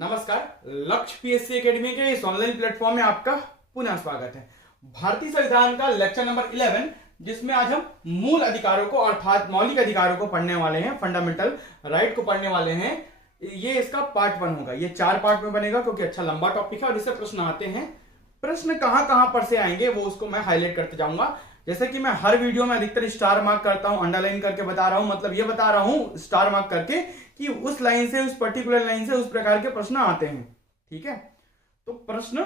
नमस्कार। लक्ष्य PSC academy के इस ऑनलाइन प्लेटफॉर्म में आपका पुनः स्वागत है। भारतीय संविधान का लेक्चर नंबर 11, जिसमें आज हम मूल अधिकारों को अर्थात मौलिक अधिकारों को पढ़ने वाले हैं, फंडामेंटल राइट को पढ़ने वाले हैं। ये इसका पार्ट 1 होगा। ये 4 पार्ट में बनेगा क्योंकि अच्छा लंबा टॉपिक है और इससे प्रश्न आते हैं। प्रश्न कहां पर से आएंगे वो उसको मैं हाईलाइट करते जाऊंगा। जैसे कि मैं हर वीडियो में अधिकतर स्टार मार्क करता हूं, अंडरलाइन करके बता रहा हूं, मतलब ये बता रहा हूं स्टार मार्क करके कि उस लाइन से, उस पर्टिकुलर लाइन से उस प्रकार के प्रश्न आते हैं। ठीक है, तो प्रश्न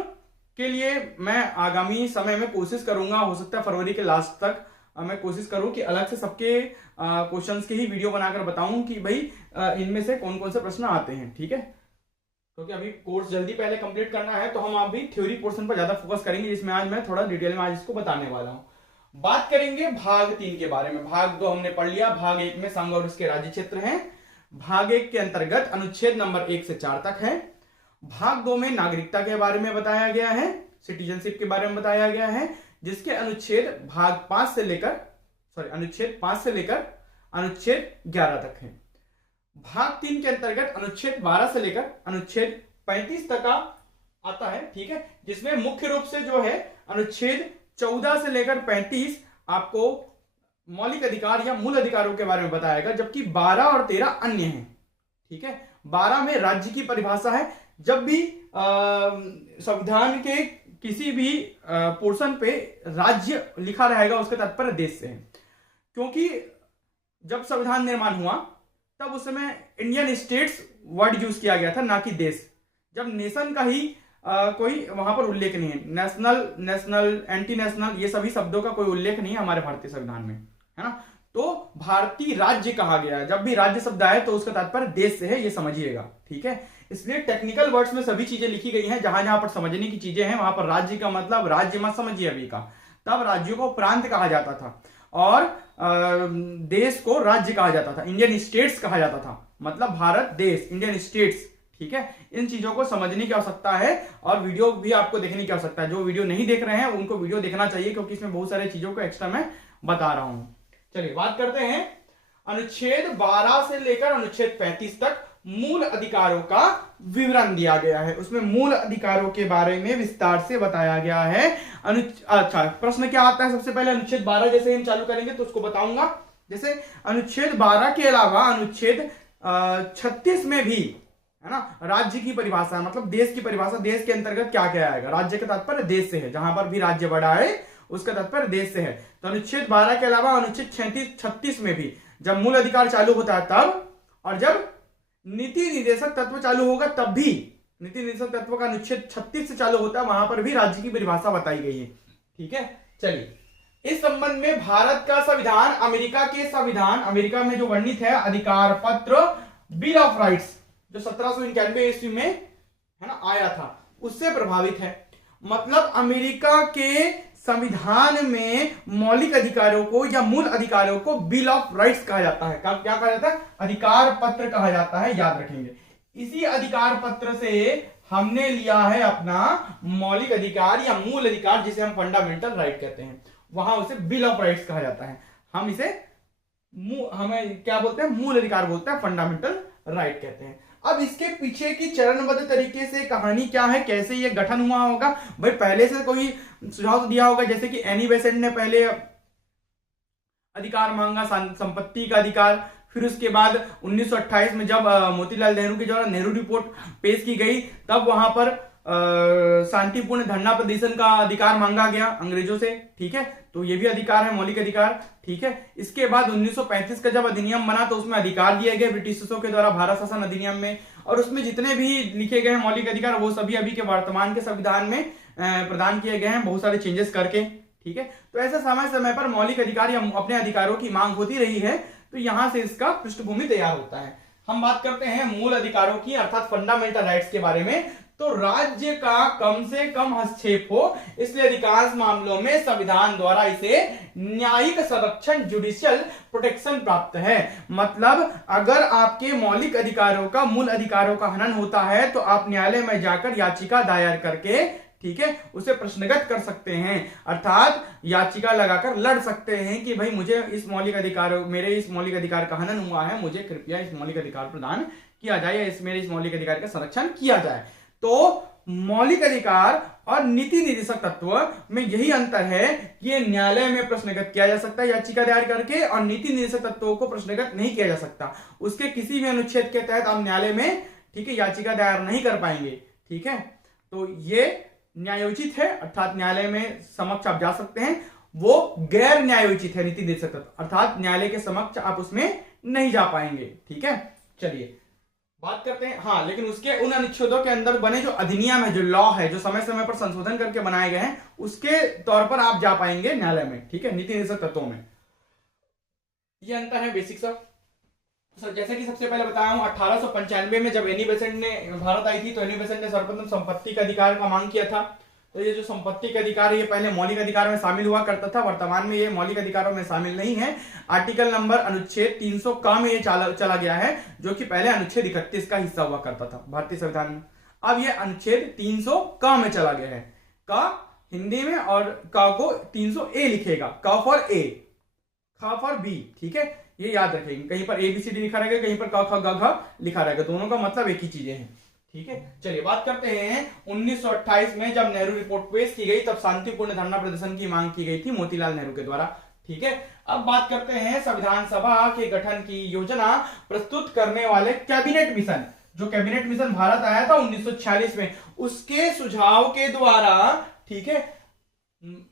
के लिए मैं आगामी समय में कोशिश करूंगा, हो सकता है फरवरी के लास्ट तक मैं कोशिश करूं कि अलग से सबके क्वेश्चंस की ही वीडियो बनाकर बताऊं कि भाई इनमें से कौन कौन से प्रश्न आते हैं। ठीक है, क्योंकि अभी कोर्स जल्दी पहले कंप्लीट करना है, तो हम अभी थ्योरी पोर्शन पर ज्यादा फोकस करेंगे, जिसमें आज मैं थोड़ा डिटेल में आज इसको बताने वाला हूं। बात करेंगे भाग 3 के बारे में। भाग 2 हमने पढ़ लिया। भाग 1 में संघ और उसके राज्य क्षेत्र हैं। भाग 1 के अंतर्गत अनुच्छेद नंबर 1 से 4 तक है। भाग 2 में नागरिकता के बारे में बताया गया है, सिटीजनशिप के बारे में बताया गया है, जिसके अनुच्छेद अनुच्छेद 5 से लेकर अनुच्छेद 11 तक है। भाग 3 के अंतर्गत अनुच्छेद 12 से लेकर अनुच्छेद 35 तक का आता है। ठीक है, जिसमें मुख्य रूप से जो है अनुच्छेद 14 से लेकर 35 आपको मौलिक अधिकार या मूल अधिकारों के बारे में बताएगा, जबकि 12 और 13 अन्य हैं। ठीक है, 12 में राज्य की परिभाषा है। जब भी संविधान के किसी भी पोर्शन पे राज्य लिखा रहेगा, उसका तात्पर्य देश से है, क्योंकि जब संविधान निर्माण हुआ तब उस समय इंडियन स्टेट्स वर्ड यूज किया गया था, ना कि देश। जब नेशन का ही कोई वहां पर उल्लेख नहीं है, नेशनल, एंटी नेशनल, ये सभी शब्दों का कोई उल्लेख नहीं है हमारे भारतीय संविधान में, है ना। तो भारतीय राज्य कहा गया है। जब भी राज्य शब्द आए तो उसका तात्पर्य देश से है, ये समझिएगा। ठीक है, इसलिए टेक्निकल वर्ड्स में सभी चीजें लिखी गई हैं। जहां जहां पर समझने की चीजें हैं वहां पर राज्य का मतलब राज्य मत समझिए अभी का। तब राज्यों को प्रांत कहा जाता था और देश को राज्य कहा जाता था, इंडियन स्टेट्स कहा जाता था, मतलब भारत देश, इंडियन स्टेट्स। ठीक है, इन चीजों को समझने की आवश्यकता है और वीडियो भी आपको देखने की आवश्यकता है। जो वीडियो नहीं देख रहे हैं उनको वीडियो देखना चाहिए, क्योंकि इसमें बहुत सारी चीजों को एक्स्ट्रा मैं बता रहा हूं। चलिए बात करते हैं। अनुच्छेद 12 से लेकर अनुच्छेद 35 तक मूल अधिकारों का विवरण दिया गया है। उसमें मूल अधिकारों के बारे में विस्तार से बताया गया है। अच्छा, प्रश्न क्या आता है सबसे पहले? अनुच्छेद 12 जैसे हम चालू करेंगे तो उसको बताऊंगा। जैसे अनुच्छेद 12 के अलावा अनुच्छेद 36 में भी, है ना, राज्य की परिभाषा, मतलब देश की परिभाषा। देश के अंतर्गत क्या क्या आएगा? राज्य का तात्पर्य देश से है, जहां पर भी राज्य बड़ा है उसका तात्पर्य देश से है। तो अनुच्छेद 12 के अलावा अनुच्छेद 36 में भी जब मूल अधिकार चालू होता है तब, और जब नीति निर्देशक तत्व चालू होगा तब भी, नीति निर्देशक तत्व का अनुच्छेद 36 से चालू होता है, वहां पर भी राज्य की परिभाषा बताई गई है। ठीक है, चलिए इस संबंध में भारत का संविधान अमेरिका में जो वर्णित है अधिकार पत्र, बिल ऑफ राइट्स, जो 1791 ईस्वी में, है ना, आया था, उससे प्रभावित है। मतलब अमेरिका के संविधान में मौलिक अधिकारों को या मूल अधिकारों को बिल ऑफ राइट्स कहा जाता है। क्या कहा जाता है? अधिकार पत्र कहा जाता है, याद रखेंगे। इसी अधिकार पत्र से हमने लिया है अपना मौलिक अधिकार या मूल अधिकार, जिसे हम फंडामेंटल राइट कहते हैं। वहां उसे बिल ऑफ राइट्स कहा जाता है। हम इसे हमें क्या बोलते हैं? मूल अधिकार बोलते हैं, फंडामेंटल राइट कहते हैं। अब इसके पीछे की चरणबद्ध तरीके से कहानी क्या है, कैसे ये गठन हुआ होगा? भाई पहले से कोई सुझाव तो दिया होगा, जैसे कि एनी बेसेंट ने पहले अधिकार मांगा, संपत्ति का अधिकार। फिर उसके बाद 1928 में जब मोतीलाल नेहरू के द्वारा नेहरू रिपोर्ट पेश की गई, तब वहां पर शांतिपूर्ण धरना प्रदर्शन का अधिकार मांगा गया अंग्रेजों से। ठीक है, तो ये भी अधिकार है, मौलिक अधिकार। ठीक है, इसके बाद 1935 का जब अधिनियम बना तो उसमें अधिकार दिए गए ब्रिटिशर्सों के द्वारा, भारत शासन अधिनियम में, और उसमें जितने भी लिखे गए मौलिक अधिकार वो सभी अभी के वर्तमान के संविधान में प्रदान किए गए हैं, बहुत सारे चेंजेस करके। ठीक है, तो ऐसे समय समय पर मौलिक अधिकार या अपने अधिकारों की मांग होती रही है, तो यहां से इसका पृष्ठभूमि तैयार होता है। हम बात करते हैं मूल अधिकारों की, अर्थात फंडामेंटल राइट्स के बारे में। तो राज्य का कम से कम हस्तक्षेप हो, इसलिए अधिकांश मामलों में संविधान द्वारा इसे न्यायिक संरक्षण, जुडिशियल प्रोटेक्शन प्राप्त है। मतलब अगर आपके मौलिक अधिकारों का, मूल अधिकारों का हनन होता है तो आप न्यायालय में जाकर याचिका दायर करके, ठीक है, उसे प्रश्नगत कर सकते हैं, अर्थात याचिका लगाकर लड़ सकते हैं कि भाई मुझे इस मौलिक अधिकार, मेरे इस मौलिक अधिकार का हनन हुआ है, मुझे कृपया इस मौलिक अधिकार प्रदान किया जाए या इसमें इस मौलिक अधिकार का संरक्षण किया जाए। तो मौलिक अधिकार और नीति निर्देशक तत्व में यही अंतर है कि ये न्यायालय में प्रश्नगत किया जा सकता है याचिका दायर करके, और नीति निर्देशक तत्वों को प्रश्नगत नहीं किया जा सकता। उसके किसी भी अनुच्छेद के तहत आप न्यायालय में, ठीक है, याचिका दायर नहीं कर पाएंगे। ठीक है, तो ये न्यायोचित है, अर्थात न्यायालय में समक्ष आप जा सकते हैं। वो गैर न्यायोचित है नीति निर्देशक तत्व, अर्थात न्यायालय के समक्ष आप उसमें नहीं जा पाएंगे। ठीक है, चलिए बात करते हैं। हाँ, लेकिन उसके उन अनुच्छेदों के अंदर बने जो अधिनियम है, जो लॉ है, जो समय समय पर संशोधन करके बनाए गए हैं, उसके तौर पर आप जा पाएंगे न्यायालय में। ठीक है, नीति निर्देशक तत्वों में ये अंतर है बेसिक सा। सर जैसे कि सबसे पहले बताया हूं, 1895 में जब एनी बेसेंट ने भारत आई थी, तो एनी बेसेंट ने सर्वप्रथम संपत्ति का अधिकार का मांग किया था। तो ये जो संपत्ति का अधिकार है, ये पहले मौलिक अधिकार में शामिल हुआ करता था, वर्तमान में ये मौलिक अधिकारों में शामिल नहीं है। आर्टिकल नंबर अनुच्छेद 300 का में ये चला गया है, जो कि पहले अनुच्छेद 31 का हिस्सा हुआ करता था भारतीय संविधान में। अब ये अनुच्छेद 300 का में चला गया है। का हिंदी में, और का को 300 ए लिखेगा, का फॉर ए, खा फॉर बी। ठीक है, ये याद रखेंगे, कहीं पर ABCD लिखा रहेगा, कहीं पर क ख ग घ लिखा रहेगा, दोनों का मतलब एक ही चीजें हैं। ठीक है, चलिए बात करते हैं 1928 में जब नेहरू रिपोर्ट पेश की गई, तब शांतिपूर्ण धरना प्रदर्शन की मांग की गई थी मोतीलाल नेहरू के द्वारा। ठीक है, अब बात करते हैं संविधान सभा के गठन की योजना प्रस्तुत करने वाले कैबिनेट मिशन, जो कैबिनेट मिशन भारत आया था 1946 में, उसके सुझाव के द्वारा, ठीक है,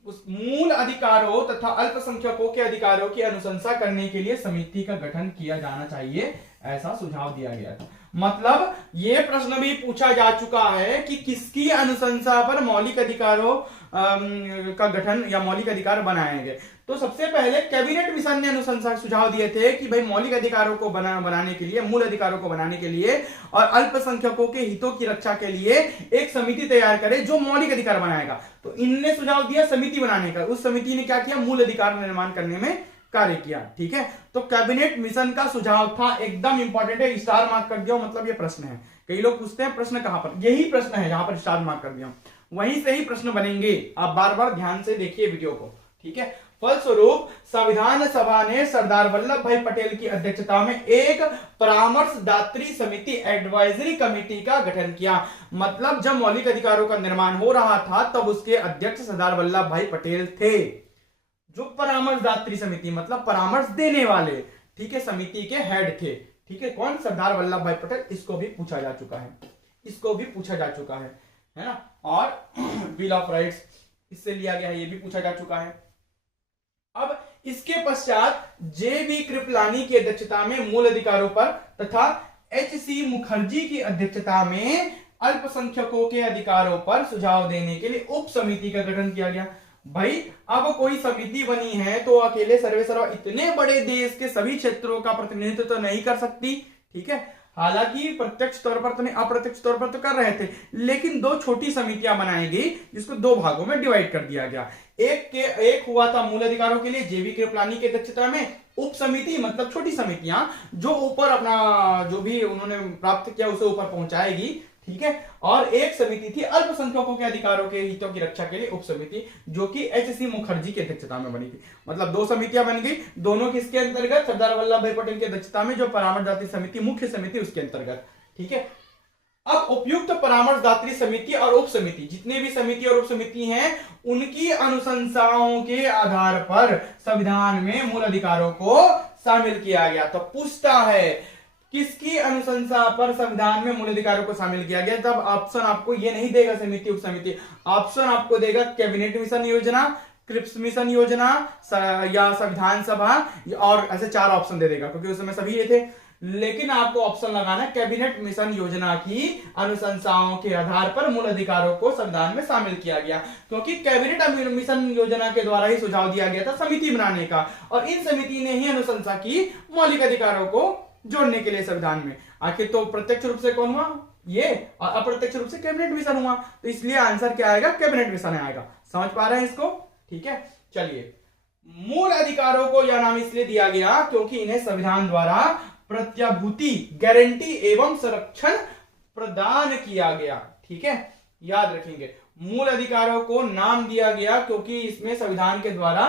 उस मूल अधिकारों तथा अल्पसंख्यकों के अधिकारों की अनुशंसा करने के लिए समिति का गठन किया जाना चाहिए, ऐसा सुझाव दिया गया था। मतलब ये प्रश्न भी पूछा जा चुका है कि किसकी अनुशंसा पर मौलिक अधिकारों का गठन या मौलिक अधिकार बनाए गए। तो सबसे पहले कैबिनेट मिशन ने अनुशंसा सुझाव दिए थे कि भाई मौलिक अधिकारों को बनाने के लिए, मूल अधिकारों को बनाने के लिए और अल्पसंख्यकों के हितों की रक्षा के लिए एक समिति तैयार करे जो मौलिक अधिकार बनाएगा। तो इनने सुझाव दिया समिति बनाने का, उस समिति ने क्या किया, मूल अधिकार निर्माण करने में कार्य किया। ठीक है, तो कैबिनेट मिशन का सुझाव था, एकदम इंपॉर्टेंट है, स्टार मार्क कर दिया, मतलब ये प्रश्न है। कई लोग पूछते हैं प्रश्न कहां पर, यही प्रश्न है जहां पर स्टार मार्क कर दिया, वहीं से ही प्रश्न बनेंगे। आप बार बार ध्यान से देखिए वीडियो को। ठीक है, फलस्वरूप संविधान सभा ने सरदार वल्लभ भाई पटेल की अध्यक्षता में एक परामर्शदात्री समिति, एडवाइजरी कमेटी का गठन किया। मतलब जब मौलिक अधिकारों का निर्माण हो रहा था, तब उसके अध्यक्ष सरदार वल्लभ भाई पटेल थे। जो परामर्शदात्री समिति मतलब परामर्श देने वाले, ठीक है, समिति के हेड थे। ठीक है, कौन, सरदार वल्लभ भाई पटेल। इसको भी पूछा जा चुका है, इसको भी पूछा जा चुका है ना। और बिल ऑफ राइट्स इससे लिया गया है, ये भी पूछा जा चुका है। अब इसके पश्चात JB कृपलानी की अध्यक्षता में मूल अधिकारों पर तथा HC मुखर्जी की अध्यक्षता में अल्पसंख्यकों के अधिकारों पर सुझाव देने के लिए उप समिति का गठन किया गया। भाई अब कोई समिति बनी है तो अकेले सर्वेसर्वा इतने बड़े देश के सभी क्षेत्रों का प्रतिनिधित्व तो नहीं कर सकती। ठीक है, हालांकि प्रत्यक्ष तौर पर तो नहीं, अप्रत्यक्ष तौर पर तो कर रहे थे, लेकिन दो छोटी समितियां बनाई गई जिसको दो भागों में डिवाइड कर दिया गया। एक हुआ था मूल अधिकारों के लिए JB कृपलानी की अध्यक्षता में, उप समिति मतलब छोटी समितियां जो ऊपर अपना जो भी उन्होंने प्राप्त किया उसे ऊपर पहुंचाएगी। ठीक है, और एक समिति थी अल्पसंख्यकों के अधिकारों के हितों की रक्षा के लिए उप समिति, जो कि HC मुखर्जी की अध्यक्षता में बनी थी। मतलब दो समितियां बन गई, दोनों किसके अंतर्गत, सरदार वल्लभ भाई पटेल की अध्यक्षता में जो परामर्शदात्री समिति, मुख्य समिति, उसके अंतर्गत। ठीक है, अब उपयुक्त परामर्शदात्री समिति और उप समिति, जितने भी समिति और उप समिति हैं, उनकी अनुशंसाओं के आधार पर संविधान में मूल अधिकारों को शामिल किया गया। तो पूछता है किसकी अनुशंसा पर संविधान में मूल अधिकारों को शामिल किया गया, तब ऑप्शन आपको ये नहीं देगा समिति उप समिति, ऑप्शन आपको देगा कैबिनेट मिशन योजना, क्रिप्स मिशन योजना या संविधान सभा, और ऐसे चार ऑप्शन दे देगा क्योंकि उस समय सभी ये थे। लेकिन आपको ऑप्शन लगाना कैबिनेट मिशन योजना की अनुशंसाओं के आधार पर मूल अधिकारों को संविधान में शामिल किया गया, क्योंकि कैबिनेट मिशन योजना के द्वारा ही सुझाव दिया गया था समिति बनाने का, और इन समिति ने ही अनुशंसा की मौलिक अधिकारों को जोड़ने के लिए संविधान में। आखिर तो प्रत्यक्ष रूप से कौन हुआ, ये, और अप्रत्यक्ष रूप से कैबिनेट मिशन हुआ, तो इसलिए आंसर क्या आएगा, कैबिनेट मिशन आएगा। समझ पा रहे हैं इसको। ठीक है, चलिए, मूल अधिकारों को यह नाम इसलिए दिया गया क्योंकि इन्हें संविधान द्वारा प्रत्याभूति, गारंटी एवं संरक्षण प्रदान किया गया। ठीक है, याद रखेंगे, मूल अधिकारों को नाम दिया गया क्योंकि इसमें संविधान के द्वारा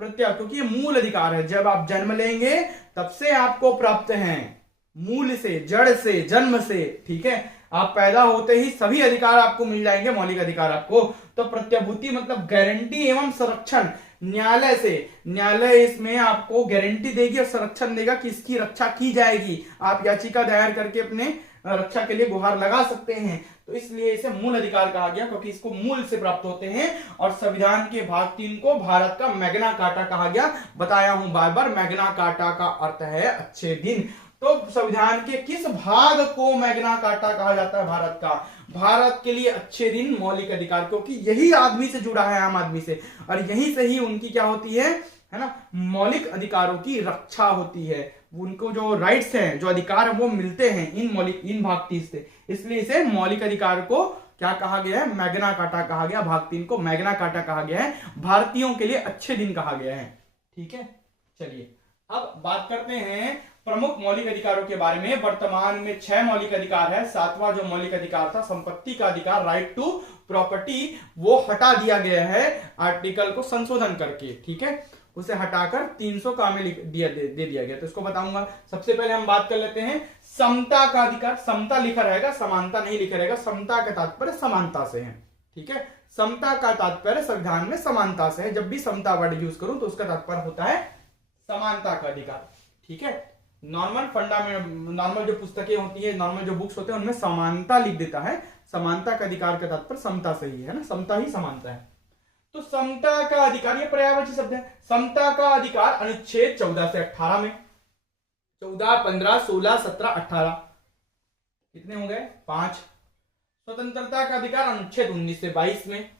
क्योंकि ये मूल अधिकार है, जब आप जन्म लेंगे तब से आपको प्राप्त हैं, मूल से, जड़ से, जन्म से, ठीक है। आप पैदा होते ही सभी अधिकार आपको मिल जाएंगे, मौलिक अधिकार आपको। तो प्रत्याभूति मतलब गारंटी एवं संरक्षण न्यायालय से, न्यायालय इसमें आपको गारंटी देगी और संरक्षण देगा कि इसकी रक्षा की जाएगी। आप याचिका दायर करके अपने रक्षा के लिए गुहार लगा सकते हैं। तो इसलिए इसे मूल अधिकार कहा गया, क्योंकि इसको मूल से प्राप्त होते हैं। और संविधान के भाग 3 को भारत का मैग्ना कार्टा कहा गया। बताया हूं बार बार, मैग्ना कार्टा का अर्थ है अच्छे दिन। तो संविधान के किस भाग को मैग्ना कार्टा कहा जाता है? भारत का। भारत के लिए अच्छे दिन, मौलिक अधिकार, क्योंकि यही आदमी से जुड़ा है, आम आदमी से, और यहीं से ही उनकी क्या होती है ना, मौलिक अधिकारों की रक्षा होती है। उनको जो राइट्स हैं, जो अधिकार है, वो मिलते हैं इन भाग 3 से। इसलिए इसे मौलिक अधिकार को क्या कहा गया है? मैग्ना कार्टा कहा गया। भाग 3 को मैग्ना कार्टा कहा गया है, भारतीयों के लिए अच्छे दिन कहा गया है। ठीक है, चलिए अब बात करते हैं प्रमुख मौलिक अधिकारों के बारे में। वर्तमान में 6 मौलिक अधिकार है। 7वां जो मौलिक अधिकार था, संपत्ति का अधिकार, राइट टू प्रॉपर्टी, वो हटा दिया गया है आर्टिकल को संशोधन करके। ठीक है, उसे हटाकर 300 का में दे दिया गया। तो इसको बताऊंगा। सबसे पहले हम बात कर लेते हैं समता का अधिकार। समता लिखा रहेगा, समानता नहीं लिखा रहेगा। समता का तात्पर्य समानता से है। ठीक है, समता का तात्पर्य संविधान में समानता से है। जब भी समता वर्ड यूज करूं तो उसका तात्पर्य होता है समानता का अधिकार। ठीक है, नॉर्मल जो पुस्तकें होती है, नॉर्मल जो बुक्स होते हैं, उनमें समानता लिख देता है। समानता का अधिकार का तात्पर्य समता से ही है ना, समता ही समानता है। तो समता का अधिकार, ये पर्यायवाची शब्द है। समता का अधिकार अनुच्छेद 14 से 18 में, 14, 15, 16, 17, 18 कितने हो गए? 5। स्वतंत्रता का अधिकार अनुच्छेद 19 से 22 में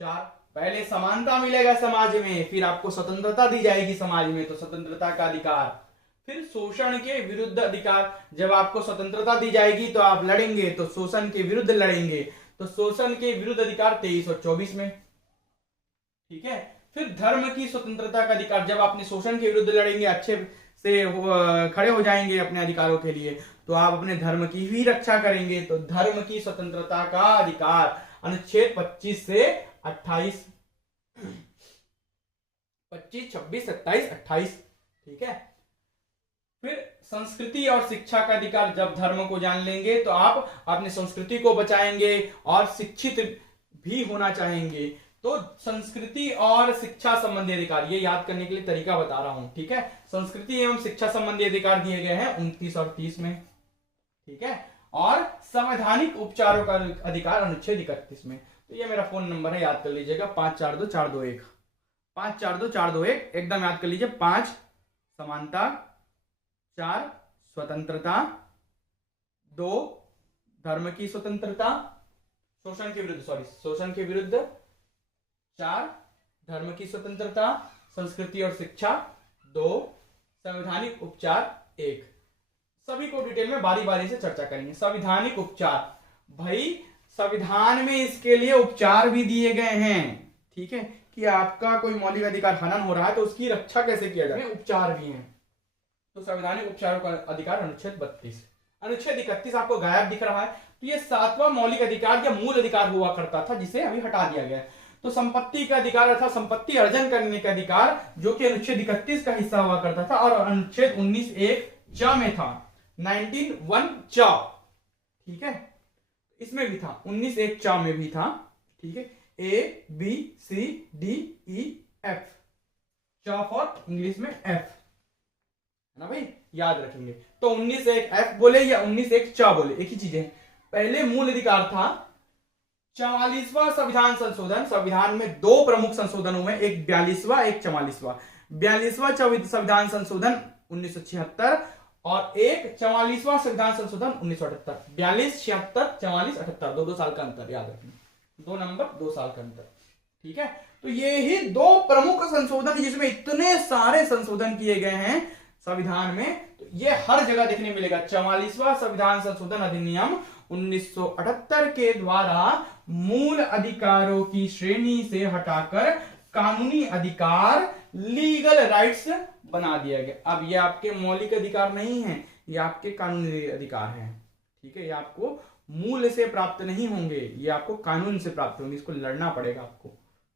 4। पहले समानता मिलेगा समाज में, फिर आपको स्वतंत्रता दी जाएगी समाज में, तो स्वतंत्रता का अधिकार। फिर शोषण के विरुद्ध अधिकार, जब आपको स्वतंत्रता दी जाएगी तो आप लड़ेंगे, तो शोषण के विरुद्ध लड़ेंगे, तो शोषण के विरुद्ध अधिकार 23 और 24 में। ठीक है, फिर धर्म की स्वतंत्रता का अधिकार, जब आपने शोषण के विरुद्ध लड़ेंगे, अच्छे से खड़े हो जाएंगे अपने अधिकारों के लिए, तो आप अपने धर्म की ही रक्षा करेंगे। तो धर्म की स्वतंत्रता का अधिकार अनुच्छेद 25 से 28, 25, 26, 27, 28। ठीक है, फिर संस्कृति और शिक्षा का अधिकार, जब धर्म को जान लेंगे तो आप अपनी संस्कृति को बचाएंगे और शिक्षित भी होना चाहेंगे। तो संस्कृति और शिक्षा संबंधी अधिकार, ये याद करने के लिए तरीका बता रहा हूं। ठीक है, संस्कृति एवं शिक्षा संबंधी अधिकार दिए गए हैं 29 और 30 में। ठीक है, और संवैधानिक उपचारों का अधिकार अनुच्छेद 31 में। तो ये मेरा फोन नंबर है, याद कर लीजिएगा, 542421, 542421, एकदम याद कर लीजिए। 5 समानता, 4 स्वतंत्रता, 2 धर्म की स्वतंत्रता, शोषण के विरुद्ध, 4 धर्म की स्वतंत्रता, संस्कृति और शिक्षा, 2 संवैधानिक उपचार, 1। सभी को डिटेल में बारी बारी से चर्चा करेंगे। संवैधानिक उपचार, भाई संविधान में इसके लिए उपचार भी दिए गए हैं। ठीक है, कि आपका कोई मौलिक अधिकार हनन हो रहा है तो उसकी रक्षा कैसे किया जाए, उपचार भी हैं। तो संवैधानिक उपचारों का अधिकार अनुच्छेद 32। अनुच्छेद 31 आपको गायब दिख रहा है, तो ये 7वां मौलिक अधिकार या मूल अधिकार हुआ करता था, जिसे अभी हटा दिया गया। तो संपत्ति का अधिकार अर्थात संपत्ति अर्जन करने का अधिकार, जो कि अनुच्छेद 31 का हिस्सा हुआ करता था, और अनुच्छेद 19(1) च में था, 19(1) च। ठीक है, इसमें भी था, 19(1) च में भी था। ठीक है, ABCDEF, च फॉर इंग्लिश में F है ना भाई, याद रखेंगे। तो 19(1) F बोले या 19(1) च बोले, एक ही चीज है। पहले मूल अधिकार था 44वां संविधान संशोधन। संविधान में 2 प्रमुख संशोधन हुए, एक 42वां, एक 44वां। 42वां संविधान संशोधन 1976 और एक 44वां संविधान संशोधन 1978। 42, 76, 44, 78, 2 साल का अंतर, याद रखें, 2 नंबर, 2 साल का अंतर। ठीक है, तो ये ही 2 प्रमुख संशोधन, जिसमें इतने सारे संशोधन किए गए हैं संविधान में, तो ये हर जगह देखने मिलेगा। 44वां संविधान संशोधन अधिनियम 1978 के द्वारा मूल अधिकारों की श्रेणी से हटाकर कानूनी अधिकार, लीगल राइट्स बना दिया गया। अब ये आपके मौलिक अधिकार नहीं है, ये आपके कानूनी अधिकार हैं। ठीक है, ये आपको मूल से प्राप्त नहीं होंगे, ये आपको कानून से प्राप्त होंगे, इसको लड़ना पड़ेगा आपको।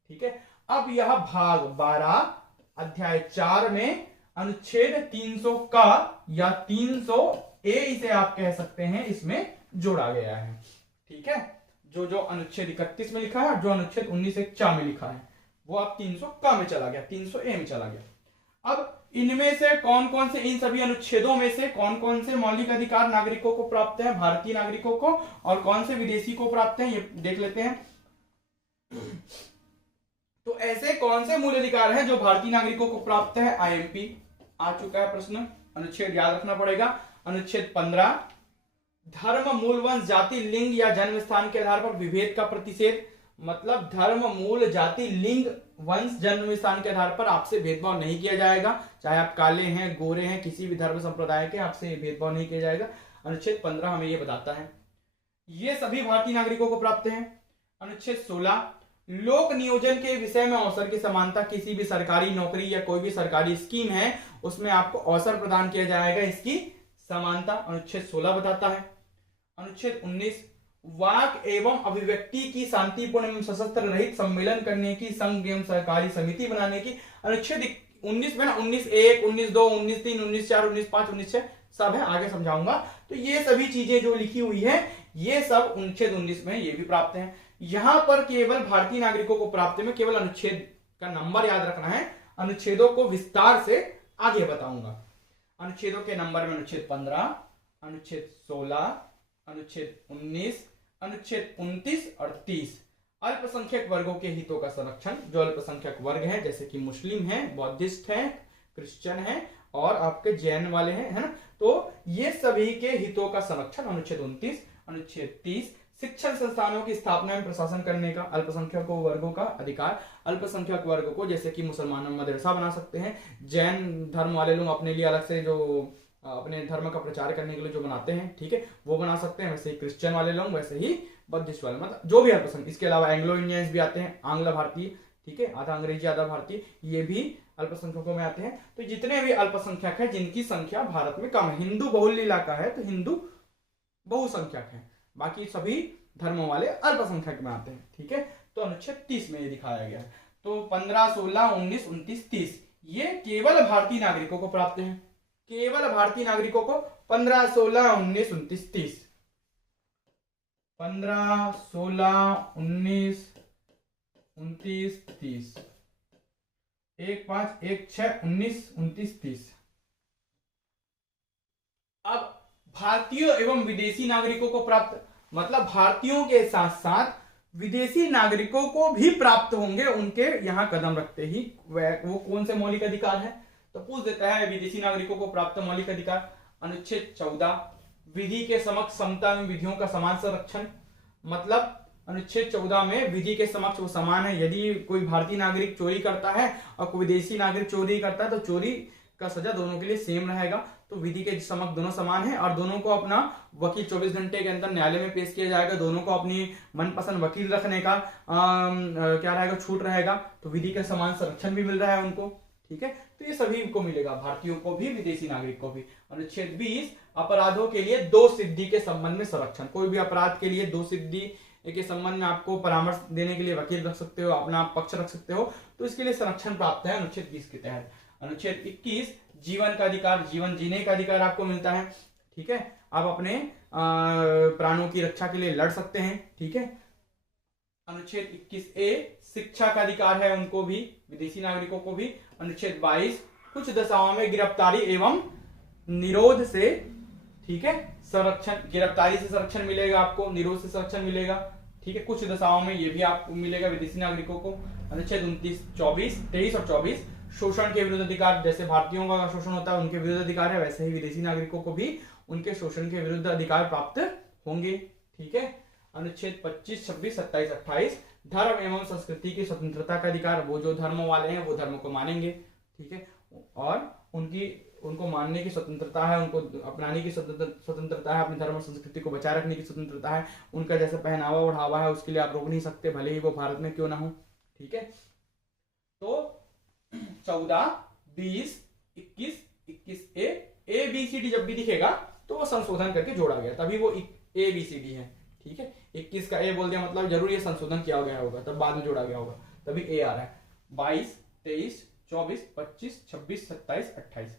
ठीक है, अब यह भाग 12 अध्याय 4 में अनुच्छेद 300 का या 300 ए इसे आप कह सकते हैं, इसमें जोड़ा गया है। ठीक है, जो जो अनुच्छेद 31 में लिखा है, जो अनुच्छेद 19 एक चा में लिखा है, वो आप 300 का में चला गया, 300 ए में चला गया। अब इनमें से कौन कौन से, इन सभी अनुच्छेदों में से कौन कौन से मौलिक अधिकार नागरिकों को प्राप्त है, भारतीय नागरिकों को, और कौन से विदेशी को प्राप्त है, ये देख लेते हैं। तो ऐसे कौन से मूल अधिकार हैं जो भारतीय नागरिकों को प्राप्त है? आईएमपी आ चुका है प्रश्न, अनुच्छेद याद रखना पड़ेगा। अनुच्छेद 15, धर्म, मूल, वंश, जाति, लिंग या जन्म स्थान के आधार पर विभेद का प्रतिषेध। मतलब धर्म, मूल, जाति, लिंग, वंश, जन्म स्थान के आधार पर आपसे भेदभाव नहीं किया जाएगा, चाहे आप काले हैं, गोरे हैं, किसी भी धर्म संप्रदाय के, आपसे भेदभाव नहीं किया जाएगा। अनुच्छेद 15 हमें यह बताता है। ये सभी भारतीय नागरिकों को प्राप्त है। अनुच्छेद 16, लोक नियोजन के विषय में अवसर की समानता। किसी भी सरकारी नौकरी या कोई भी सरकारी स्कीम है, उसमें आपको अवसर प्रदान किया जाएगा, इसकी समानता अनुच्छेद 16 बताता है। अनुच्छेद 19, वाक एवं अभिव्यक्ति की शांतिपूर्ण एवं सशस्त्र रहित सम्मेलन करने की, संघ एवं सरकारी समिति बनाने की। अनुच्छेद 19 में ना 19(1), 19(2), 19(3), 19(4), 19(5), 19(6) सब है, आगे समझाऊंगा। तो ये सभी चीजें जो लिखी हुई है, ये सब अनुच्छेद 19 में ये भी प्राप्त है। यहां पर केवल भारतीय नागरिकों को प्राप्त में केवल अनुच्छेद का नंबर याद रखना है, अनुच्छेदों को विस्तार से आगे बताऊंगा। अनुच्छेदों के नंबर में अनुच्छेद 15, अनुच्छेद 16, अनुच्छेद 19, अनुच्छेद 29 और 30। अल्पसंख्यक वर्गों के हितों का संरक्षण। जो अल्पसंख्यक वर्ग है, जैसे कि मुस्लिम है, बौद्धिस्ट है, क्रिश्चियन है और आपके जैन वाले हैं, है ना, तो ये सभी के हितों का संरक्षण अनुच्छेद 29। अनुच्छेद 30, शिक्षण संस्थानों की स्थापना में प्रशासन करने का, अल्पसंख्यक वर्गों का अधिकार। अल्पसंख्यक वर्ग को जैसे कि मुसलमानों में मदरसा बना सकते हैं, जैन धर्म वाले लोग अपने लिए अलग से जो अपने धर्म का प्रचार करने के लिए जो बनाते हैं, ठीक है, वो बना सकते हैं। वैसे ही क्रिश्चियन वाले लोग, वैसे ही बौद्धिस्ट वाले, मतलब जो भी अल्पसंख्यक। इसके अलावा एंग्लो इंडियंस भी आते हैं, आंग्ल भारतीय, ठीक है, आधा अंग्रेजी आधा भारतीय, ये भी अल्पसंख्यकों में आते हैं। तो जितने भी अल्पसंख्यक है जिनकी संख्या भारत में कम है, हिंदू बहुल इलाका है तो हिंदू बहुसंख्यक है, बाकी सभी धर्मों वाले अल्पसंख्यक में आते हैं। ठीक है, तो अनुच्छेद 30 में ये दिखाया गया है। तो 15, 16, 19, 29, 30 ये केवल भारतीय नागरिकों को प्राप्त है, केवल भारतीय नागरिकों को। 15, 16, 19, 29, 30, 15, 16, 19, 29, 30, 1, 5, 1, 6, 19, 29, 30। अब भारतीय एवं विदेशी नागरिकों को प्राप्त, मतलब भारतीयों के साथ साथ विदेशी नागरिकों को भी प्राप्त होंगे उनके यहां कदम रखते ही। वो कौन से मौलिक अधिकार है? तो पूछ देता है विदेशी नागरिकों को प्राप्त मौलिक अधिकार। अनुच्छेद 14, विधि के समक्ष समता एवं विधियों का समान संरक्षण। मतलब अनुच्छेद 14 में विधि के समक्ष वो समान है। यदि कोई भारतीय नागरिक चोरी करता है और कोई विदेशी नागरिक चोरी करता है तो चोरी का सजा दोनों के लिए सेम रहेगा। तो विधि के समक्ष दोनों समान है और दोनों को अपना वकील 24 घंटे के अंदर न्यायालय में पेश किया जाएगा। दोनों को अपनी मनपसंद वकील रखने का क्या रहेगा, छूट रहेगा। तो विधि का समान संरक्षण भी मिल रहा है उनको। ठीक है, तो ये सभी को मिलेगा, भारतीयों को भी विदेशी नागरिक को भी। अनुच्छेद 20, अपराधों के लिए दो सिद्धि के संबंध में संरक्षण। कोई भी अपराध के लिए दो सिद्धि के संबंध में आपको परामर्श देने के लिए वकील रख सकते हो, अपना पक्ष रख सकते हो, तो इसके लिए संरक्षण प्राप्त है अनुच्छेद 20 के तहत। अनुच्छेद 21, जीवन का अधिकार, जीवन जीने का अधिकार आपको मिलता है। ठीक है, आप अपने प्राणों की रक्षा के लिए लड़ सकते हैं। ठीक है, अनुच्छेद 21A, शिक्षा का अधिकार है उनको भी, विदेशी नागरिकों को भी। अनुच्छेद 22, कुछ दशाओं में गिरफ्तारी एवं निरोध से, ठीक है, संरक्षण, गिरफ्तारी से संरक्षण मिलेगा आपको, निरोध से संरक्षण मिलेगा। ठीक है, कुछ दशाओं में ये भी आपको मिलेगा विदेशी नागरिकों को। अनुच्छेद 29, 23 और 24, शोषण के विरुद्ध अधिकार। जैसे भारतीयों का शोषण होता है उनके विरुद्ध अधिकार है, वैसे ही विदेशी नागरिकों को भी उनके शोषण के विरुद्ध अधिकार प्राप्त होंगे। ठीक है, अनुच्छेद 25, 26, 27, 28, धर्म एवं संस्कृति की स्वतंत्रता का अधिकार। वो जो धर्म वाले हैं वो धर्म को मानेंगे। ठीक है, और उनको मानने की स्वतंत्रता है, उनको अपनाने की स्वतंत्रता है, अपने धर्म और संस्कृति को बचाए रखने की स्वतंत्रता है। उनका जैसे पहनावा ओढ़ावा है उसके लिए आप रोक नहीं सकते, भले ही वो भारत में क्यों ना हो। ठीक है, तो 14, 20, 21, 21A ABCD जब भी दिखेगा तो वो संशोधन करके जोड़ा गया, तभी वो ABCD है। ठीक है, 21 का A बोल दिया मतलब जरूर ये संशोधन किया गया होगा, तब बाद में जोड़ा गया होगा, तभी A आ रहा है। 22, 23, 24, 25, 26, 27, 28,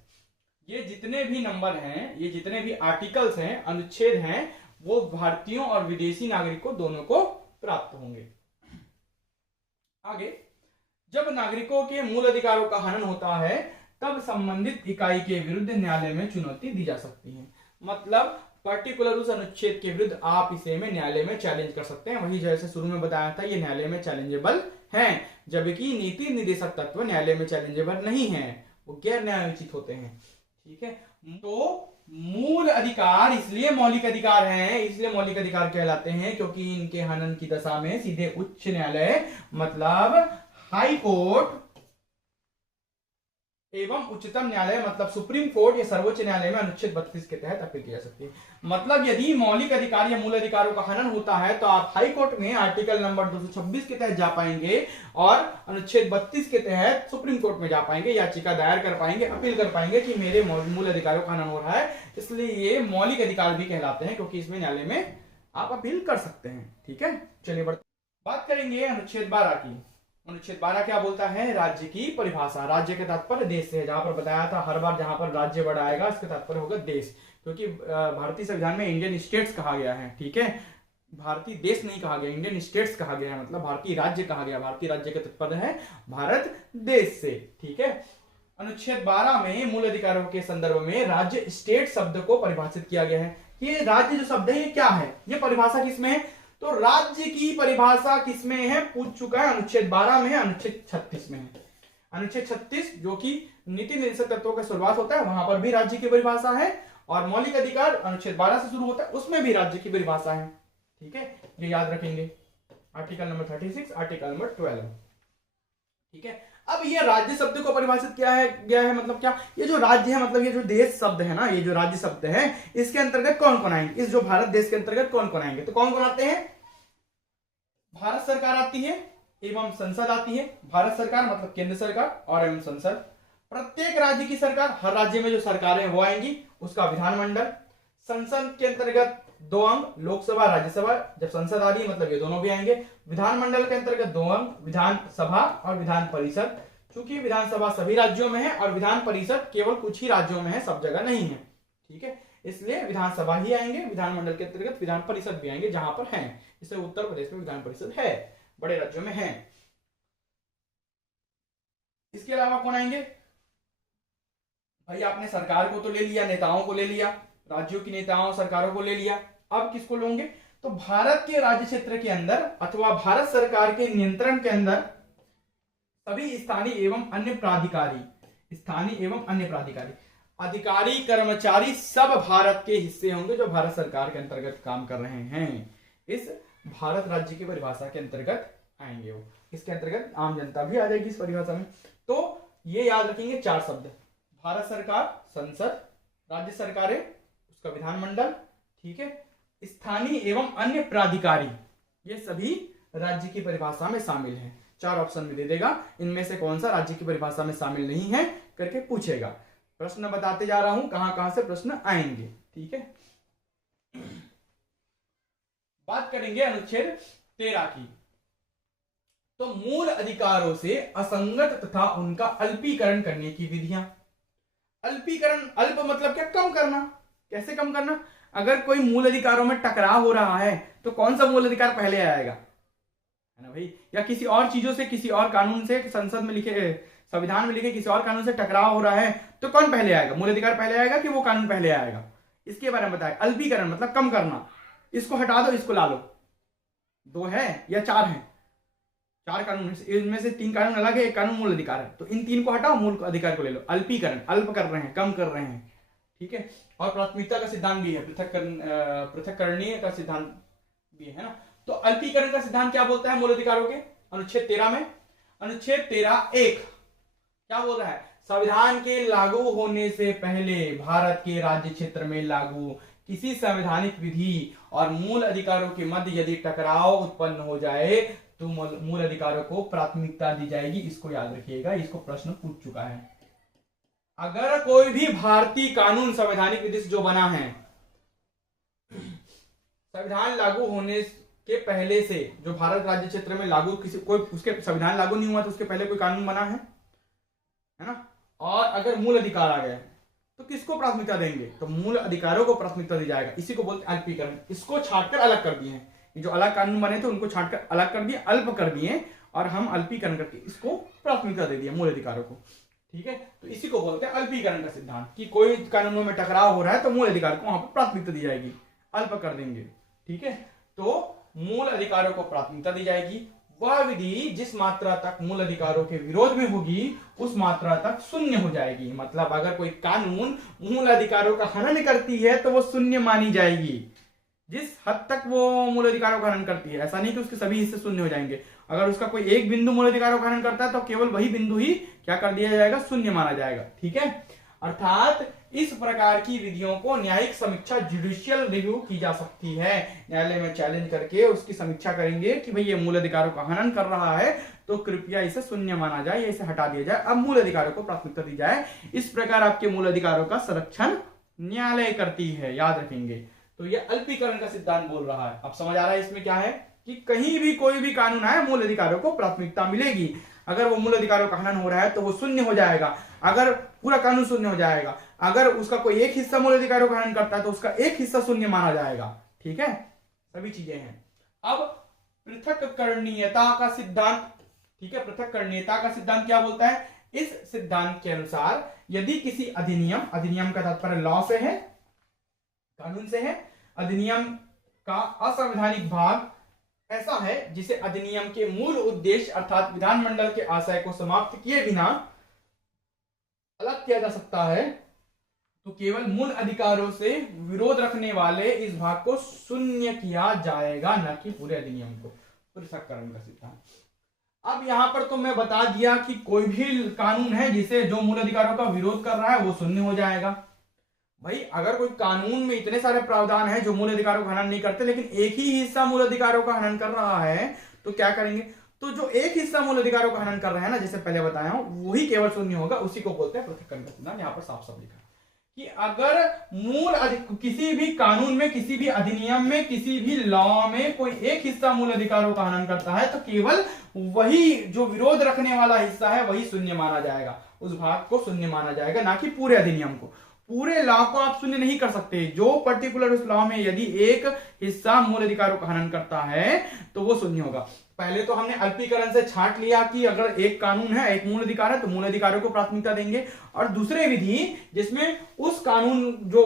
ये जितने भी नंबर हैं, ये जितने भी आर्टिकल्स हैं, अनुच्छेद हैं, वो भारतीयों और विदेशी नागरिकों दोनों को प्राप्त होंगे। आगे, जब नागरिकों के मूल अधिकारों का हनन होता है तब संबंधित इकाई के विरुद्ध न्यायालय में चुनौती दी जा सकती है। मतलब पर्टिकुलर उस अनुच्छेद के विरुद्ध आप इसे में न्यायालय में चैलेंज कर सकते हैं। वही जैसे शुरू में बताया था, ये न्यायालय में चैलेंजेबल है, जबकि नीति निर्देशक तत्व न्यायालय में चैलेंजेबल नहीं है, वो गैर न्यायोचित होते हैं। ठीक है, तो मूल अधिकार इसलिए मौलिक अधिकार हैं, इसलिए मौलिक अधिकार कहलाते हैं क्योंकि इनके हनन की दशा में सीधे उच्च न्यायालय मतलब हाई कोर्ट एवं उच्चतम न्यायालय मतलब सुप्रीम कोर्ट या सर्वोच्च न्यायालय में अनुच्छेद 32 के तहत अपील की जा सकती है। मतलब यदि मौलिक अधिकार या मूल अधिकारों का हनन होता है तो आप हाई कोर्ट में आर्टिकल नंबर 226 के तहत जा पाएंगे और अनुच्छेद 32 के तहत सुप्रीम कोर्ट में जा पाएंगे, याचिका दायर कर पाएंगे, अपील कर पाएंगे कि मेरे मूल अधिकारों का हनन हो रहा है। इसलिए ये मौलिक अधिकार भी कहलाते हैं क्योंकि इसमें न्यायालय में आप अपील कर सकते हैं। ठीक है, चलिए बात करेंगे अनुच्छेद 12 की। अनुच्छेद 12 क्या बोलता है? राज्य की परिभाषा। राज्य के तात्पर्य देश से है। जहां पर बताया था हर बार जहां पर राज्य वर्ड आएगा इसका तात्पर्य होगा देश, क्योंकि भारतीय संविधान में इंडियन स्टेट्स कहा गया है। ठीक है, भारतीय देश नहीं कहा गया, इंडियन स्टेट्स कहा गया है, मतलब भारतीय राज्य कहा गया। भारतीय राज्य का तात्पर्य है भारत देश से। ठीक है, अनुच्छेद 12 में मूल अधिकारों के संदर्भ में राज्य स्टेट शब्द को परिभाषित किया गया है। ये राज्य जो शब्द है ये क्या है, ये परिभाषा किसमें है? तो राज्य की परिभाषा किसमें है पूछ चुका है, अनुच्छेद 12 में है, अनुच्छेद 36 में है। अनुच्छेद 36 जो कि नीति निर्देशक तत्वों का शुरुआत होता है, वहां पर भी राज्य की परिभाषा है, और मौलिक अधिकार अनुच्छेद 12 से शुरू होता है, उसमें भी राज्य की परिभाषा है। ठीक है, ये याद रखेंगे। Article number 36, article number 12। ठीक है, अब ये राज्य शब्द को परिभाषित किया है गया है, मतलब क्या? ये जो राज्य है, मतलब ये जो देश शब्द है ना, ये जो राज्य शब्द है, इसके अंतर्गत कौन कौन आएंगे? इस जो भारत देश के अंतर्गत कौन कौन आएंगे? तो कौन कौन आते हैं? भारत सरकार आती है एवं संसद आती है। भारत सरकार मतलब केंद्र सरकार और एवं संसद। प्रत्येक राज्य की सरकार, हर राज्य में जो सरकारें हैं वो आएंगी, उसका विधानमंडल। संसद के अंतर्गत दो अंग, लोकसभा राज्यसभा। जब संसद आ रही है मतलब ये दोनों भी आएंगे। विधानमंडल के अंतर्गत दो अंग, विधानसभा और विधान परिषद। चूंकि विधानसभा सभी राज्यों में है और विधान परिषद केवल कुछ ही राज्यों में है, सब जगह नहीं है। ठीक है, इसलिए विधानसभा ही आएंगे। विधानमंडल के अंतर्गत विधान परिषद भी आएंगे जहां पर है। जैसे उत्तर प्रदेश में विधान परिषद है, बड़े राज्यों में है। इसके अलावा कौन आएंगे? भाई आपने सरकार को तो ले लिया, नेताओं को ले लिया, राज्यों की नेताओं सरकारों को ले लिया, अब किसको लोगे? तो भारत के राज्य क्षेत्र के अंदर अथवा भारत सरकार के नियंत्रण के अंदर सभी स्थानीय एवं अन्य प्राधिकारी, स्थानीय एवं अन्य प्राधिकारी, अधिकारी कर्मचारी सब भारत के हिस्से होंगे जो भारत सरकार के अंतर्गत काम कर रहे हैं। इस भारत राज्य की परिभाषा के अंतर्गत आएंगे वो। इसके अंतर्गत आम जनता भी आ जाएगी इस परिभाषा में। तो ये याद रखेंगे चार शब्द: भारत सरकार, संसद, राज्य सरकारें, उसका विधानमंडल, ठीक है, स्थानीय एवं अन्य प्राधिकारी, ये सभी राज्य की परिभाषा में शामिल हैं। चार ऑप्शन में दे देगा, इनमें से कौन सा राज्य की परिभाषा में शामिल नहीं है करके पूछेगा। प्रश्न बताते जा रहा हूं कहां कहां से प्रश्न आएंगे। ठीक है, बात करेंगे अनुच्छेद 13 की। तो मूल अधिकारों से असंगत तथा उनका अल्पीकरण करने की विधियां। अल्पीकरण, अल्प मतलब क्या? कम करना। कैसे कम करना? अगर कोई मूल अधिकारों में टकराव हो रहा है तो कौन सा मूल अधिकार पहले आएगा, है ना भाई? या किसी और चीजों से, किसी और कानून से, संसद में लिखे, संविधान में लिखे किसी और कानून से टकराव हो रहा है तो कौन पहले आएगा? मूल अधिकार पहले आएगा कि वो कानून पहले आएगा? इसके बारे में बताए। अल्पीकरण मतलब कम करना, इसको हटा दो, इसको ला लो। दो है या चार है? चार कानून, इनमें से तीन कानून अलग है, एक कानून मूल अधिकार है, तो इन तीन को हटाओ, मूल अधिकार को ले लो। अल्पीकरण, अल्प कर रहे हैं, कम कर रहे हैं। ठीक है, और प्राथमिकता का सिद्धांत भी है, पृथक्करणीय का सिद्धांत भी है ना। तो अल्पीकरण का सिद्धांत क्या बोलता है मूल अधिकारों के? अनुच्छेद 13 में, अनुच्छेद 13(1) क्या बोल रहा है? संविधान के लागू होने से पहले भारत के राज्य क्षेत्र में लागू किसी संवैधानिक विधि और मूल अधिकारों के मध्य यदि टकराव उत्पन्न हो जाए तो मूल अधिकारों को प्राथमिकता दी जाएगी। इसको याद रखिएगा, इसको प्रश्न पूछ चुका है। अगर कोई भी भारतीय कानून संवैधानिक विधि से जो बना है, संविधान लागू होने के पहले से जो भारत राज्य क्षेत्र में लागू, किसी कोई उसके संविधान लागू नहीं हुआ तो उसके पहले कोई कानून बना है? है ना। और अगर मूल अधिकार आ गया तो किसको प्राथमिकता देंगे, तो मूल अधिकारों को प्राथमिकता दी जाएगा। इसी को बोलते हैं अल्पीकरण। इसको छांटकर अलग कर दिए हैं, ये जो अलग कानून बने थे उनको छांटकर अलग कर दिए, अल्प कर दिए, और हम अल्पीकरण करके इसको प्राथमिकता दे दिया मूल अधिकारों को। ठीक है, तो इसी को बोलते हैं अल्पीकरण का सिद्धांत, कि कोई कानूनों में टकराव हो रहा है तो मूल अधिकार को वहां पर प्राथमिकता दी जाएगी, अल्प कर देंगे। ठीक है, तो मूल अधिकारों को प्राथमिकता दी जाएगी। वह विधि जिस मात्रा तक मूल अधिकारों के विरोध में होगी उस मात्रा तक शून्य हो जाएगी। मतलब अगर कोई कानून मूल अधिकारों का हनन करती है तो वो शून्य मानी जाएगी, जिस हद तक वो मूल अधिकारों का हनन करती है। ऐसा नहीं कि उसके सभी हिस्से शून्य हो जाएंगे। अगर उसका कोई एक बिंदु मूल अधिकारों का हनन करता है तो केवल वही बिंदु ही क्या कर दिया जाएगा, शून्य माना जाएगा। ठीक है, अर्थात इस प्रकार की विधियों को न्यायिक समीक्षा जुडिशियल रिव्यू की जा सकती है। न्यायालय में चैलेंज करके उसकी समीक्षा करेंगे कि भाई ये मूल अधिकारों का हनन कर रहा है तो कृपया इसे शून्य माना जाए या इसे हटा दिया जाए, अब मूल अधिकारों को प्राथमिकता दी जाए। इस प्रकार आपके मूल अधिकारों का संरक्षण न्यायालय करती है, याद रखेंगे। तो ये अल्पीकरण का सिद्धांत बोल रहा है। अब समझ आ रहा है इसमें क्या है कि कहीं भी कोई भी कानून आए मूल अधिकारों को प्राथमिकता मिलेगी। अगर वो मूल अधिकारों का हनन हो रहा है तो वो शून्य हो जाएगा, अगर पूरा कानून शून्य हो जाएगा। अगर उसका कोई एक हिस्सा मूल अधिकारों का हनन करता है तो उसका एक हिस्सा शून्य माना जाएगा। ठीक है, सभी चीजें हैं। अब पृथक्करणीयता का सिद्धांत। ठीक है, पृथक्करणीयता का सिद्धांत क्या बोलता है, इस सिद्धांत के अनुसार यदि किसी अधिनियम, अधिनियम का तात्पर्य लॉ से है, कानून से है, अधिनियम का असंवैधानिक भाग ऐसा है जिसे अधिनियम के मूल उद्देश्य अर्थात विधानमंडल के आशय को समाप्त किए बिना अलग किया जा सकता है, तो केवल मूल अधिकारों से विरोध रखने वाले इस भाग को शून्य किया जाएगा, न कि पूरे अधिनियम को। पृथक्करण का सिद्धांत। अब यहां पर तो मैं बता दिया कि कोई भी कानून है जिसे जो मूल अधिकारों का विरोध कर रहा है वो शून्य हो जाएगा। भाई अगर कोई कानून में इतने सारे प्रावधान हैं जो मूल अधिकारों का हनन नहीं करते, लेकिन एक ही हिस्सा मूल अधिकारों का हनन कर रहा है, तो क्या करेंगे, तो जो एक हिस्सा मूल अधिकारों का हनन कर रहे हैं ना, जैसे पहले बताया हूं, वही केवल शून्य होगा। उसी को बोलते हैं पृथक्करण का सिद्धांत। यहां पर साफ साफ लिखा कि अगर किसी भी कानून में, किसी भी अधिनियम में, किसी भी लॉ में कोई एक हिस्सा मूल अधिकारों का हनन करता है तो केवल वही जो विरोध रखने वाला हिस्सा है वही शून्य माना जाएगा, उस भाग को शून्य माना जाएगा, ना कि पूरे अधिनियम को। पूरे लॉ को आप शून्य नहीं कर सकते। जो पर्टिकुलर उस लॉ में यदि एक हिस्सा मूल अधिकारों का हनन करता है तो वो शून्य होगा। पहले तो हमने अल्पीकरण से छांट लिया कि अगर एक कानून है, एक मूल अधिकार है, तो मूल अधिकारों को प्राथमिकता देंगे, और दूसरे विधि जिसमें उस कानून जो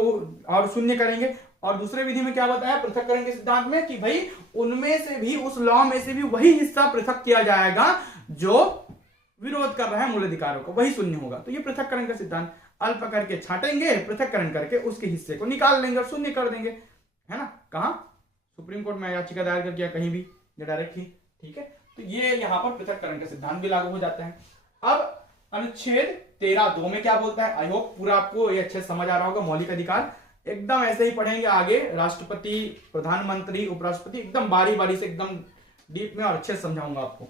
और शून्य करेंगे। और दूसरे विधि में क्या बताया पृथक्करण के सिद्धांत में कि भाई उनमें से भी, उस लॉ में से भी वही हिस्सा पृथक किया जाएगा जो विरोध कर रहा है मूल अधिकारों को, वही शून्य होगा। तो ये पृथक्करण का सिद्धांत। अल्प करके छाटेंगे, पृथक्करण करके उसके हिस्से को निकाल लेंगे और शून्य कर देंगे, है ना। कहां, सुप्रीम कोर्ट में याचिका दायर कर किया, कहीं भी डायरेक्ट ही। ठीक है, तो ये यहां पर पृथक्करण का सिद्धांत भी लागू हो जाता है। अब अनुच्छेद 13(2) में क्या बोलता है, आई होप पूरा आपको ये अच्छे समझ आ रहा होगा। मौलिक अधिकार एकदम ऐसे ही पढ़ेंगे आगे, राष्ट्रपति, प्रधानमंत्री, उपराष्ट्रपति, एकदम बारी बारी से, एकदम डीप में और अच्छे से समझाऊंगा आपको।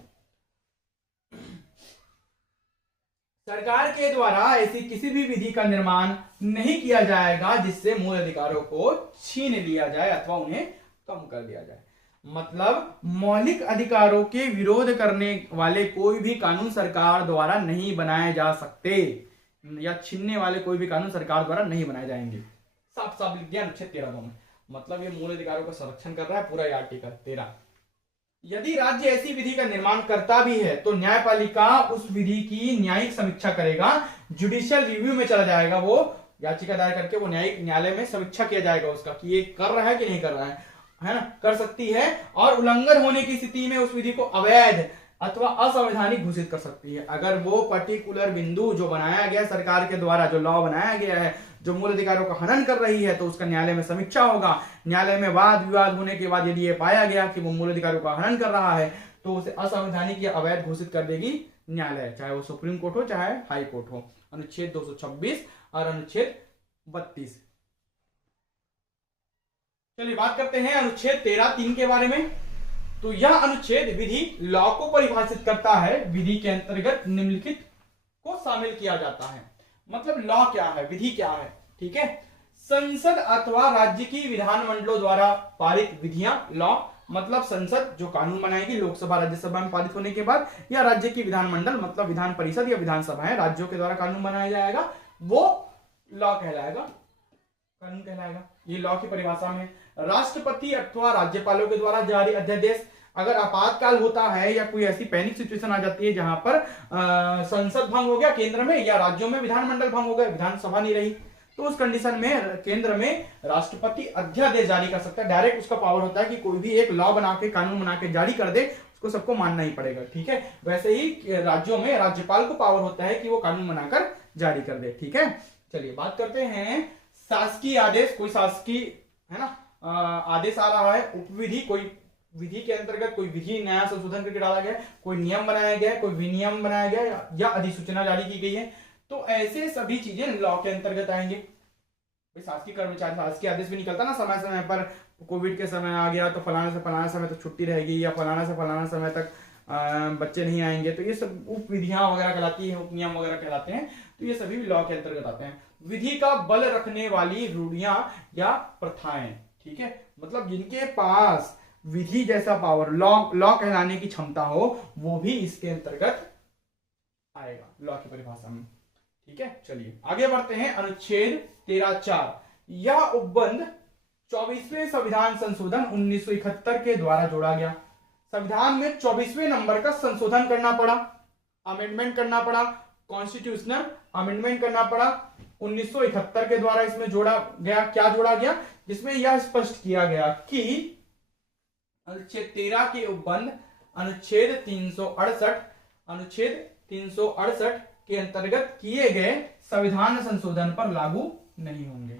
सरकार के द्वारा ऐसी किसी भी विधि का निर्माण नहीं किया जाएगा जिससे मूल अधिकारों को छीन लिया जाए अथवा उन्हें कम कर दिया जाए। मतलब मौलिक अधिकारों के विरोध करने वाले कोई भी कानून सरकार द्वारा नहीं बनाए जा सकते, या छीनने वाले कोई भी कानून सरकार द्वारा नहीं बनाए जाएंगे। साफ साफ लिख दिया अनुच्छेद 13(2) में। मतलब ये मूल अधिकारों का संरक्षण कर रहा है पूरा आर्टिकल 13। यदि राज्य ऐसी विधि का निर्माण करता भी है तो न्यायपालिका उस विधि की न्यायिक समीक्षा करेगा, जुडिशियल रिव्यू में चला जाएगा, वो याचिका दायर करके वो न्यायिक न्यायालय में समीक्षा किया जाएगा उसका कि ये कर रहा है कि नहीं कर रहा है ना, कर सकती है। और उल्लंघन होने की स्थिति में उस विधि को अवैध अथवा असंवैधानिक घोषित कर सकती है। अगर वो पर्टिकुलर बिंदु जो बनाया गया सरकार के द्वारा, जो लॉ बनाया गया है, जो मूल अधिकारों का हनन कर रही है, तो उसका न्यायालय में समीक्षा होगा। न्यायालय में वाद विवाद होने के बाद यदि ये पाया गया कि वो मूल अधिकारों का हनन कर रहा है तो उसे असंवैधानिक या अवैध घोषित कर देगी न्यायालय, चाहे वो सुप्रीम कोर्ट हो चाहे हाई कोर्ट हो। अनुच्छेद 226 और अनुच्छेद 32। चलिए बात करते हैं अनुच्छेद 13(3) के बारे में। तो यह अनुच्छेद विधि लॉ को परिभाषित करता है। विधि के अंतर्गत निम्नलिखित को शामिल किया जाता है। मतलब लॉ क्या है, विधि क्या है, ठीक है। संसद अथवा राज्य की विधानमंडलों द्वारा पारित विधियां लॉ मतलब संसद जो कानून बनाएगी लोकसभा राज्यसभा में पारित होने के बाद, या राज्य की विधानमंडल मतलब विधान परिषद या विधानसभा है राज्यों के द्वारा कानून बनाया जाएगा, वो लॉ कहलाएगा, कानून कहलाएगा। ये लॉ की परिभाषा में। राष्ट्रपति अथवा राज्यपालों के द्वारा जारी अध्यादेश, अगर आपातकाल होता है या कोई ऐसी पैनिक सिचुएशन आ जाती है जहां पर संसद भंग हो गया केंद्र में, या राज्यों में विधानमंडल भंग हो गया, विधानसभा नहीं रही, तो उस कंडीशन में केंद्र में राष्ट्रपति अध्यादेश जारी कर सकता है। डायरेक्ट उसका पावर होता है कि कोई भी एक लॉ बना के कानून बना के जारी कर दे, उसको सबको मानना ही पड़ेगा, ठीक है। वैसे ही राज्यों में राज्यपाल को पावर होता है कि वो कानून बनाकर जारी कर दे, ठीक है। चलिए बात करते हैं शासकीय आदेश। कोई शासकीय है ना आदेश आ रहा है, उपविधि, कोई विधि के अंतर्गत कोई विधि नया संशोधन करके डाला गया, कोई नियम बनाया गया, कोई विनियम बनाया गया या अधिसूचना जारी की गई है, तो ऐसे सभी चीजें लॉ के अंतर्गत आएंगे। शासकीय कर्मचारी शासकीय आदेश भी निकलता ना समय समय पर, कोविड के समय आ गया तो फलाने से फलाना समय तक छुट्टी रहेगी, या फलाना से फलाना समय तक बच्चे नहीं आएंगे, तो ये सब उप विधियां वगैरह कहलाती है, उप नियम वगैरह कहलाते हैं, तो ये सभी लॉ के अंतर्गत आते हैं। विधि का बल रखने वाली रूढ़ियां या प्रथाएं, ठीक है, मतलब जिनके पास विधि जैसा पावर, लॉ कहलाने की क्षमता हो, वो भी इसके अंतर्गत आएगा लॉ की परिभाषा में, ठीक है। चलिए आगे बढ़ते हैं। अनुच्छेद 13(4), यह उपबंध 24वें संविधान संशोधन 1971 के द्वारा जोड़ा गया। संविधान में 24वें नंबर का संशोधन करना पड़ा, अमेंडमेंट करना पड़ा, कॉन्स्टिट्यूशनल अमेंडमेंट करना पड़ा 1971 के द्वारा। इसमें जोड़ा गया, क्या जोड़ा गया, जिसमें यह स्पष्ट किया गया कि अनुच्छेद 13 के उपबंध अनुच्छेद 368 के अंतर्गत किए गए संविधान संशोधन पर लागू नहीं होंगे।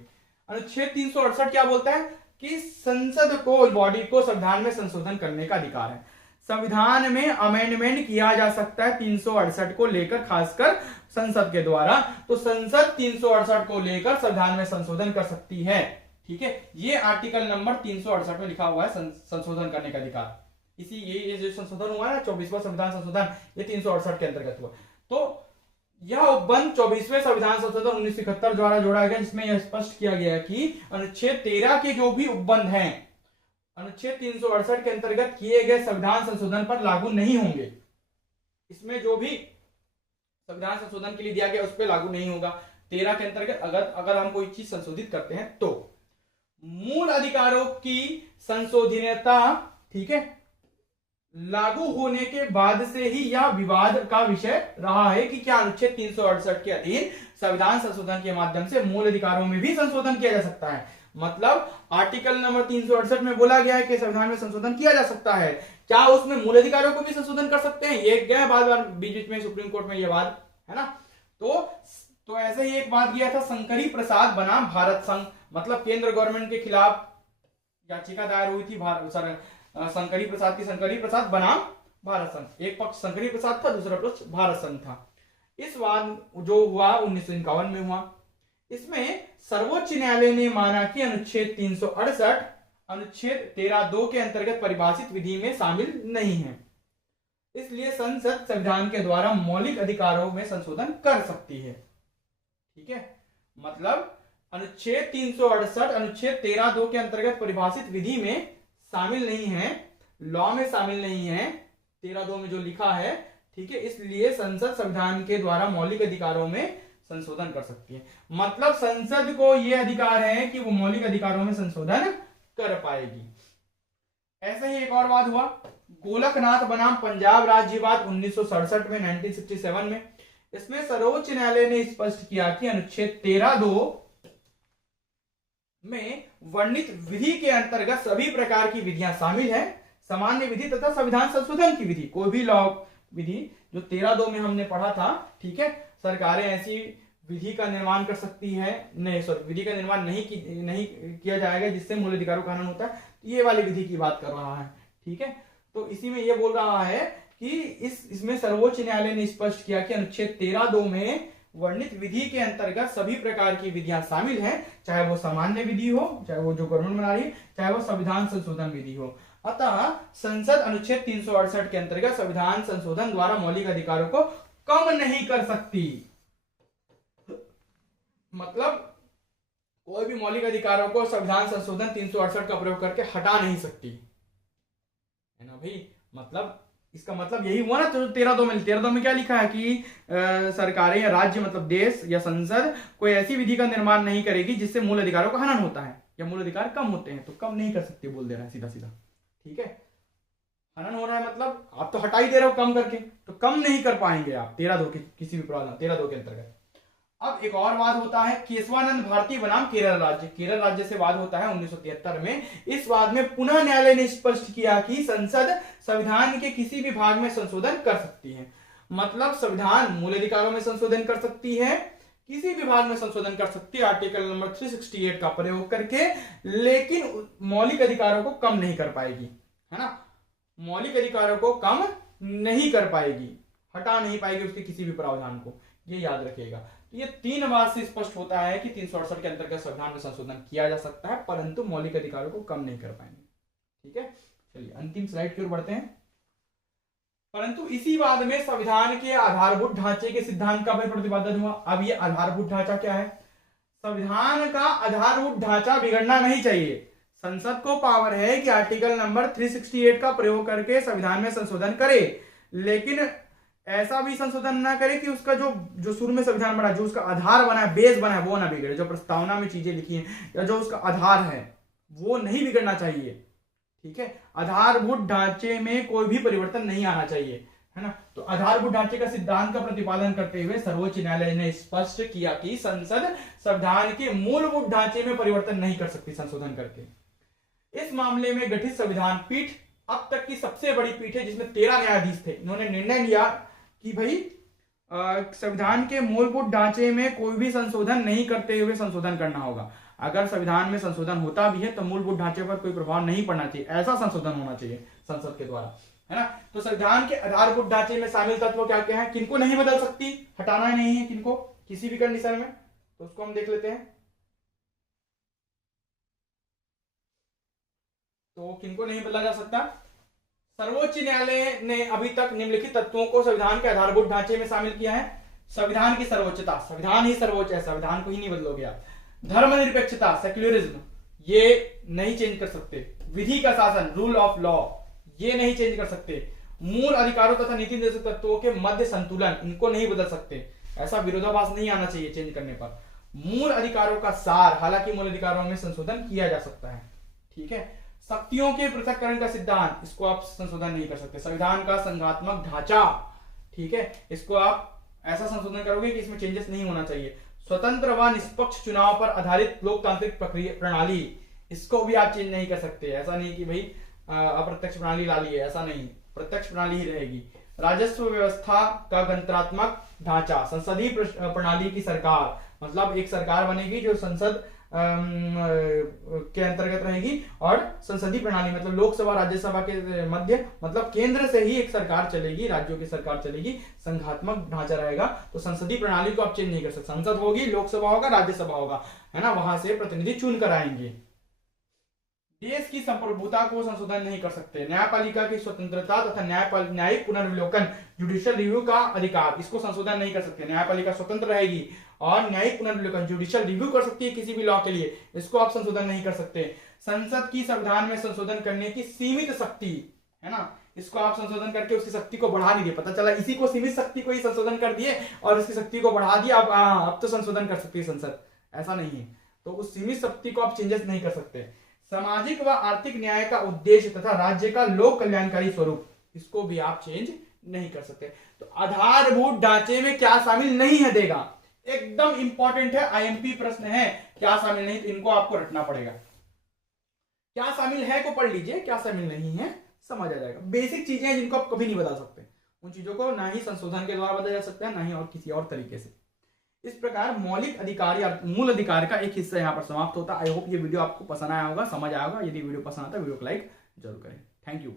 अनुच्छेद 368 क्या बोलता है कि संसद को, बॉडी को संविधान में संशोधन करने का अधिकार है। संविधान में अमेंडमेंट किया जा सकता है 368 को लेकर, खासकर संसद के द्वारा, तो संसद 368 को लेकर संविधान में संशोधन कर सकती है, ठीक है। ये आर्टिकल नंबर 368 में लिखा हुआ है संशोधन करने का अधिकार। इसी ये जो संशोधन हुआ है 24वां संविधान संशोधन, ये 368 के अंतर्गत हुआ। तो यह उपबंध 24वें संविधान संशोधन 1971 द्वारा जोड़ा गया, जिसमें यह स्पष्ट किया गया कि अनुच्छेद 13 के जो भी उपबंध हैं अनुच्छेद 368 के अंतर्गत किए गए संविधान संशोधन पर लागू नहीं होंगे। इसमें जो भी संविधान संशोधन के लिए दिया गया उस पर लागू नहीं होगा। 13 के अंतर्गत अगर हम कोई चीज संशोधित करते हैं तो मूल अधिकारों की संशोधनीयता, ठीक है, लागू होने के बाद से ही यह विवाद का विषय रहा है कि क्या अनुच्छेद 368 के अधीन संविधान संशोधन के माध्यम से मूल अधिकारों में भी संशोधन किया जा सकता है। मतलब आर्टिकल नंबर 368 में बोला गया है कि संविधान में संशोधन किया जा सकता है, क्या उसमें मूल अधिकारों को भी संशोधन कर सकते हैं? ये गया बार बार बीच में सुप्रीम कोर्ट में ये बात है ना। तो ऐसे ही एक बात गया था, शंकरी प्रसाद बनाम भारत संघ, मतलब केंद्र गवर्नमेंट के खिलाफ याचिका दायर हुई थी शंकरी प्रसाद बनाम भारत संघ। एक पक्ष शंकरी प्रसाद था, दूसरा पक्ष भारत संघ था। इस वाद जो हुआ 1951 में हुआ। इसमें सर्वोच्च न्यायालय ने माना कि अनुच्छेद 368 अनुच्छेद 13(2) के अंतर्गत परिभाषित विधि में शामिल नहीं है, इसलिए संसद संविधान के द्वारा मौलिक अधिकारों में संशोधन कर सकती है, ठीक है। मतलब अनुच्छेद 368 अनुच्छेद 13(2) के अंतर्गत परिभाषित विधि में शामिल नहीं है, लॉ में शामिल नहीं है, 13(2) में जो लिखा है, ठीक है। इसलिए संसद संविधान के द्वारा मौलिक अधिकारों में संशोधन कर सकती है। मतलब संसद को यह अधिकार है कि वो मौलिक अधिकारों में संशोधन कर पाएगी। ऐसा ही एक और वाद हुआ, गोलकनाथ बनाम पंजाब राज्यवाद 1967 में, 1967 में। इसमें सर्वोच्च न्यायालय ने स्पष्ट किया कि अनुच्छेद 13(2) में वर्णित विधि के अंतर्गत सभी प्रकार की विधियां शामिल है, सामान्य विधि तथा संविधान संशोधन की विधि। कोई भी लॉ विधि जो 13(2) में हमने पढ़ा था, ठीक है, सरकारें ऐसी विधि का निर्माण कर सकती है, विधि का निर्माण नहीं किया जाएगा जिससे मूल अधिकारों का हनन होता है, ये वाली विधि की बात कर रहा है, ठीक है। तो इसी में ये बोल रहा है कि इसमें सर्वोच्च न्यायालय ने स्पष्ट किया कि अनुच्छेद 13(2) में वर्णित विधि के अंतर्गत सभी प्रकार की विधियां शामिल हैं, चाहे वो सामान्य विधि हो, चाहे वो जो गवर्नमेंट बना रही है, चाहे वो संविधान संशोधन विधि हो। अतः संसद अनुच्छेद 368 के अंतर्गत संविधान संशोधन द्वारा मौलिक अधिकारों को कम नहीं कर सकती। मतलब कोई भी मौलिक अधिकारों को संविधान संशोधन 368 का प्रयोग करके हटा नहीं सकती, है ना भाई। मतलब इसका मतलब यही हुआ ना, तो 13(2) में क्या लिखा है कि सरकारें या राज्य मतलब देश या संसद कोई ऐसी विधि का निर्माण नहीं करेगी जिससे मूल अधिकारों का हनन होता है या मूल अधिकार कम होते हैं। तो कम नहीं कर सकती बोल दे रहा है सीधा सीधा, ठीक है। हनन हो रहा है मतलब आप तो हटा ही दे रहे हो कम करके, तो कम नहीं कर पाएंगे आप 13(2) के किसी भी प्रावधान 13(2) के अंतर्गत। अब एक और वाद होता है केशवानंद भारती बनाम केरल राज्य। केरल राज्य से वाद होता है 1973 में। इस वाद में पुनः न्यायालय ने स्पष्ट किया कि संसद संविधान के किसी भी भाग में संशोधन कर सकती है। मतलब संविधान मूल अधिकारों में संशोधन कर सकती है, किसी भी भाग में संशोधन कर सकती है आर्टिकल नंबर 368 का प्रयोग करके, लेकिन मौलिक अधिकारों को कम नहीं कर पाएगी, है ना। मौलिक अधिकारों को कम नहीं कर पाएगी, हटा नहीं पाएगी उसके किसी भी प्रावधान को, ये याद रखिएगा। तो ये 3 बात से स्पष्ट होता है कि 368 के अंतर्गत संविधान में संशोधन किया जा सकता है, परंतु मौलिक अधिकारों को कम नहीं कर पाएंगे, ठीक है। चलिए अंतिम स्लाइड की ओर बढ़ते हैं। परंतु इसी वाद में संविधान के आधारभूत ढांचे के सिद्धांत का भी प्रतिपादन हुआ। अब ये आधारभूत ढांचा क्या है? संविधान का आधारभूत ढांचा बिगड़ना नहीं चाहिए। संसद को पावर है कि आर्टिकल नंबर 368 का प्रयोग करके संविधान में संशोधन करे, लेकिन ऐसा भी संशोधन ना करे कि उसका जो शुरू में संविधान बना, जो उसका आधार बना है, बेस बना है, वो ना बिगड़े। जो प्रस्तावना में चीजें लिखी हैं या जो उसका आधार है वो नहीं बिगड़ना चाहिए, ठीक है। आधारभूत ढांचे में कोई भी परिवर्तन नहीं आना चाहिए, है ना। तो आधारभूत ढांचे का सिद्धांत का प्रतिपादन करते हुए सर्वोच्च न्यायालय ने स्पष्ट किया कि संसद संविधान के मूलभूत ढांचे में परिवर्तन नहीं कर सकती संशोधन करके। इस मामले में गठित संविधान पीठ अब तक की सबसे बड़ी पीठ है, जिसमें 13 न्यायाधीश थे। इन्होंने निर्णय लिया कि भाई संविधान के मूलभूत ढांचे में कोई भी संशोधन नहीं करते हुए संशोधन करना होगा। अगर संविधान में संशोधन होता भी है तो मूलभूत ढांचे पर कोई प्रभाव नहीं पड़ना चाहिए, ऐसा संशोधन होना चाहिए संसद के द्वारा, है ना। तो संविधान के आधारभूत ढांचे में शामिल तत्व क्या क्या है, किनको नहीं बदल सकती, हटाना ही नहीं है किनको किसी भी कंडीशन में, तो उसको हम देख लेते हैं। तो किनको नहीं बदला जा सकता? सर्वोच्च न्यायालय ने अभी तक निम्नलिखित तत्वों को संविधान के आधारभूत ढांचे में शामिल किया है। संविधान की सर्वोच्चता, संविधान ही सर्वोच्च है, संविधान को ही नहीं बदलोगे आप। धर्मनिरपेक्षता, सेक्युलरिज्म, ये नहीं चेंज कर सकते। विधि का शासन, रूल ऑफ लॉ, ये नहीं चेंज कर सकते। मूल अधिकारों तथा नीति निर्देशक तत्वों के मध्य संतुलन, इनको नहीं बदल सकते। ऐसा विरोधाभास नहीं आना चाहिए चेंज करने पर। मूल अधिकारों का सार, हालांकि मूल अधिकारों में संशोधन किया जा सकता है, ठीक है। शक्तियों के पृथक्करण का सिद्धांत, इसको आप संशोधन नहीं कर सकते। संविधान का संघात्मक ढांचा, ठीक है, इसको आप ऐसा संशोधन करोगे कि इसमें चेंजेस नहीं होना चाहिए। स्वतंत्र व निष्पक्ष चुनाव पर आधारित लोकतांत्रिक प्रक्रिया प्रणाली, इसको भी आप चेंज नहीं कर सकते। ऐसा नहीं कि भाई अप्रत्यक्ष प्रणाली ला ली है, ऐसा नहीं, प्रत्यक्ष प्रणाली ही रहेगी। राजस्व व्यवस्था का गणतंत्रात्मक ढांचा, संसदीय प्रणाली की सरकार, मतलब एक सरकार बनेगी जो संसद के अंतर्गत रहेगी, और संसदीय प्रणाली मतलब लोकसभा राज्यसभा के मध्य, मतलब केंद्र से ही एक सरकार चलेगी, राज्यों की सरकार चलेगी, संघात्मक ढांचा रहेगा। तो संसदीय प्रणाली को आप चेंज नहीं कर सकते। संसद होगी, लोकसभा होगा, राज्यसभा होगा, है ना, वहां से प्रतिनिधि चुन कर आएंगे। देश की संप्रभुता को संशोधन नहीं कर सकते। न्यायपालिका की स्वतंत्रता तथा न्यायिक पुनर्विलोकन, जुडिशियल रिव्यू का अधिकार, इसको संशोधन नहीं कर सकते। न्यायपालिका स्वतंत्र रहेगी और न्यायिक पुनर्विलोकन, जुडिशियल रिव्यू कर सकती है किसी भी लॉ के लिए, इसको आप संशोधन नहीं कर सकते। संसद की संविधान में संशोधन करने की सीमित शक्ति, है ना, इसको आप संशोधन करके उसकी शक्ति को बढ़ा नहीं दिए। पता चला इसी को सीमित शक्ति को ही संशोधन कर दिए और इसकी शक्ति को बढ़ा दिया, अब तो संशोधन कर सकती है संसद, ऐसा नहीं है। तो उस सीमित शक्ति को आप चेंजेस नहीं कर सकते। सामाजिक व आर्थिक न्याय का उद्देश्य तथा राज्य का लोक कल्याणकारी स्वरूप, इसको भी आप चेंज नहीं कर सकते। तो आधारभूत ढांचे में क्या शामिल नहीं है देगा, एकदम इंपॉर्टेंट है, आईएमपी प्रश्न है, क्या शामिल नहीं, तो इनको आपको रटना पड़ेगा। क्या शामिल है को पढ़ लीजिए, क्या शामिल नहीं है समझ आ जाएगा। बेसिक चीजें हैं जिनको आप कभी नहीं बदल सकते, उन चीजों को ना ही संशोधन के द्वारा बदला जा सकता है, ना ही और किसी और तरीके से। इस प्रकार मौलिक अधिकार या मूल अधिकार का एक हिस्सा यहाँ पर समाप्त होता है। आई होप ये वीडियो आपको पसंद आया होगा, समझ आया होगा। यदि वीडियो पसंद आता है वीडियो को लाइक जरूर करें। Thank you.